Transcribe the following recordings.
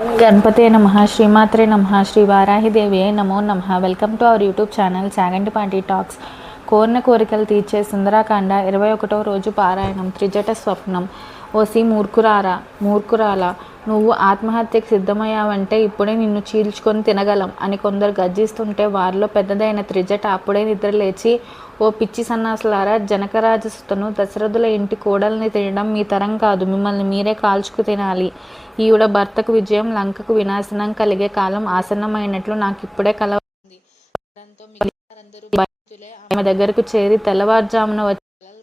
గణపతే నమః శ్రీమాత్రే నమః శ్రీ వారాహిదేవి నమో నమః. Welcome to our YouTube channel Chagantipati talks. కోరిన కోరికలు తీర్చే సుందరాకాండ 21వ రోజు పారాయణం. త్రిజట స్వప్నం. ఓసి మూర్ఖురాలా, నువ్వు ఆత్మహత్యకు సిద్ధమయ్యావంటే ఇప్పుడే నిన్ను చీల్చుకొని తినగలం అని కొందరు గర్జిస్తుంటే వారిలో పెద్దదైన త్రిజట అప్పుడే నిద్రలేచి, ఓ పిచ్చి సన్నాసులారా, జనకరాజసుతను దశరథుల ఇంటి కోడల్ని తినడం మీ తరం కాదు, మిమ్మల్ని మీరే కాల్చుకు తినాలి. ఈవిడ భర్తకు విజయం, లంకకు వినాశనం కలిగే కాలం ఆసన్నమైనట్లు నాకు ఇప్పుడే కల ఉంది. మిగతారందరూ భయభీతులై ఆమె దగ్గరకు చేరి తెల్లవారుజామున వచ్చి కలలు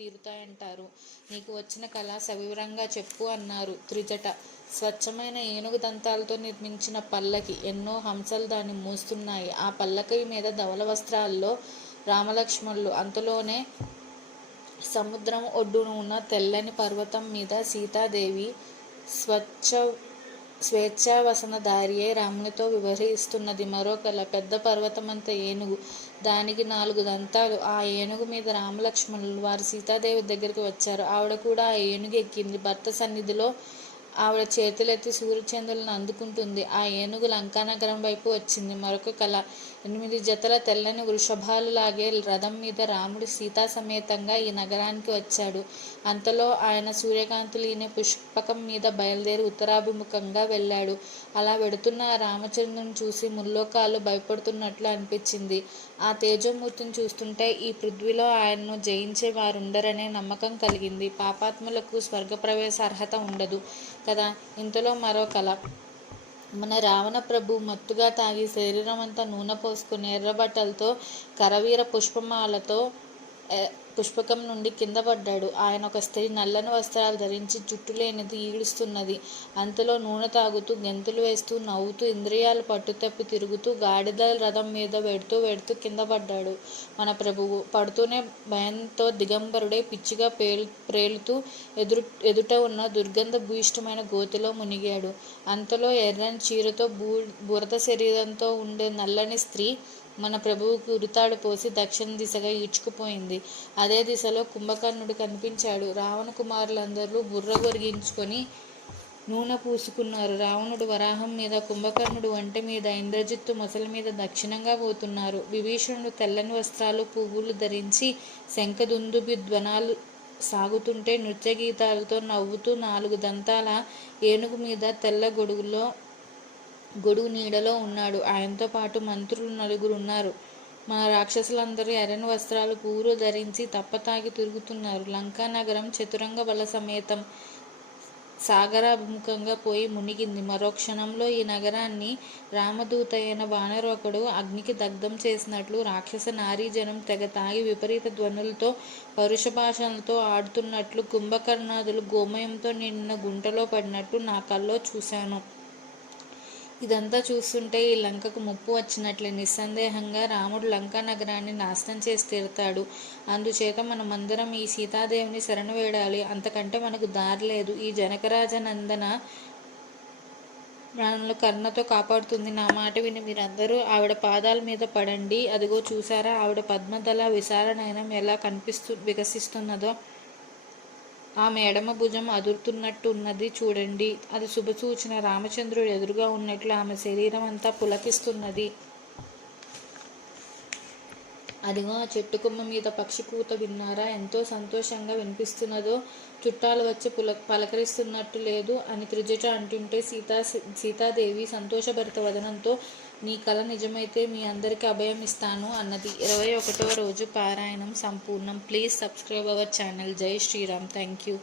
తీరుతాయంటారు. నీకు వచ్చిన కళ సవివరంగా చెప్పు అన్నారు. త్రిజట. స్వచ్ఛమైన ఏనుగు దంతాలతో నిర్మించిన పల్లకి, ఎన్నో హంసలు దాన్ని మోస్తున్నాయి. ఆ పల్లకి మీద ధవల వస్త్రాల్లో రామలక్ష్మణులు. అంతలోనే సముద్రం ఒడ్డున ఉన్న తెల్లని పర్వతం మీద సీతాదేవి స్వేచ్ఛావసనధారి అయి రామునితో వివరిస్తున్నది. మరో కళ. పెద్ద పర్వతమంత ఏనుగు, దానికి 4 దంతాలు. ఆ ఏనుగు మీద రామలక్ష్మణులు. వారు సీతాదేవి దగ్గరికి వచ్చారు. ఆవిడ కూడా ఆ ఏనుగు ఎక్కింది. భర్త సన్నిధిలో ఆవిడ చేతులెత్తి సూర్యచంద్రులను అందుకుంటుంది. ఆ ఏనుగు లంకానగరం వైపు వచ్చింది. మరొక కళ. 8 జతల తెల్లని వృషభాలు లాగే రథం మీద రాముడు సీతా సమేతంగా ఈ నగరానికి వచ్చాడు. అంతలో ఆయన సూర్యకాంతులీనే పుష్పకం మీద బయలుదేరి ఉత్తరాభిముఖంగా వెళ్ళాడు. అలా వెడుతున్న ఆ రామచంద్రుని చూసి ముల్లోకాలు భయపడుతున్నట్లు అనిపించింది. ఆ తేజోమూర్తిని చూస్తుంటే ఈ పృథ్వీలో ఆయన్ను జయించే వారుండరనే నమ్మకం కలిగింది. పాపాత్ములకు స్వర్గప్రవేశ అర్హత ఉండదు కదా. ఇంతలో మరో కళ. మన రావణ ప్రభు మత్తుగా తాగి శరీరమంతా నూనె పోసుకుని ఎర్రబట్టలతో కరవీర పుష్పకం నుండి కింద పడ్డాడు. ఆయన ఒక స్త్రీ నల్లని వస్త్రాలు ధరించి జుట్టు లేనిది ఈడుస్తున్నది. అంతలో నూనె తాగుతూ గెంతులు వేస్తూ నవ్వుతూ ఇంద్రియాలు పట్టుతప్పి తిరుగుతూ గాడిద రథం మీద వెడుతూ కింద పడ్డాడు మన ప్రభువు. పడుతూనే భయంతో దిగంబరుడై పిచ్చిగా ప్రేలుతూ ఎదుట ఉన్న దుర్గంధ భూయిష్టమైన గోతిలో మునిగాడు. అంతలో ఎర్రని చీరతో బురద శరీరంతో ఉండే నల్లని స్త్రీ మన ప్రభువుకు ఉరితాడు పోసి దక్షిణ దిశగా ఈడ్చుకుపోయింది. అదే దిశలో కుంభకర్ణుడు కనిపించాడు. రావణ కుమారులందరూ బుర్ర గొరిగించుకొని నూనె పూసుకున్నారు. రావణుడు వరాహం మీద, కుంభకర్ణుడు ఒంటె మీద, ఇంద్రజిత్తు మొసలి మీద దక్షిణంగా పోతున్నారు. విభీషణుడు తెల్లని వస్త్రాలు, పువ్వులు ధరించి శంఖదుందుభి ధ్వనాలు సాగుతుంటే నృత్య గీతాలతో నవ్వుతూ 4 దంతాల ఏనుగు మీద తెల్ల గొడుగు నీడలో ఉన్నాడు. ఆయనతో పాటు మంత్రులు 4 ఉన్నారు. మన రాక్షసులందరూ ఎర్రని వస్త్రాలు, పువ్వులు ధరించి తప్పతాగి తిరుగుతున్నారు. లంకా నగరం చతురంగ బల సమేతం సాగరాభిముఖంగా పోయి మునిగింది. మరో క్షణంలో ఈ నగరాన్ని రామదూత అయిన వానరొకడు అగ్నికి దగ్ధం చేసినట్లు రాక్షస నారీజనం తెగ తాగి విపరీత ధ్వనులతో పరుష భాషలతో ఆడుతున్నట్లు కుంభకర్ణాదులు గోమయంతో నిండిన గుంటలో పడినట్టు నా కల్లో చూశాను. ఇదంతా చూస్తుంటే ఈ లంకకు ముప్పు వచ్చినట్లే. నిస్సందేహంగా రాముడు లంకా నగరాన్ని నాశనం చేసి తీరుతాడు. అందుచేత మనమందరం ఈ సీతాదేవిని శరణు వేడాలి. అంతకంటే మనకు దారి లేదు. ఈ జనకరాజనందన మనల్ని కరుణతో కాపాడుతుంది. నా మాట విని మీరందరూ ఆవిడ పాదాల మీద పడండి. అదిగో చూసారా, ఆవిడ పద్మదళ విశాలనయనం ఎలా వికసిస్తున్నదో. ఆమె ఎడమ భుజం అదురుతున్నట్టు ఉన్నది చూడండి. అది శుభసూచన. రామచంద్రుడు ఎదురుగా ఉన్నట్లు ఆమె శరీరం అంతా పులకిస్తున్నది. అదిగో ఆ చెట్టు కొమ్మ మీద పక్షి కూత విన్నారా, ఎంతో సంతోషంగా వినిపిస్తున్నదో. చుట్టాలు వచ్చి పలకరిస్తున్నట్టు లేదు అని త్రిజట అంటుంటే సీతాదేవి సంతోషభరిత వదనంతో, నీ కల నిజమైతే మీ అందరికీ అభయం ఇస్తాను అన్నది. 21వ రోజు పారాయణం సంపూర్ణం. Please subscribe our channel. జై శ్రీరామ్. Thank you.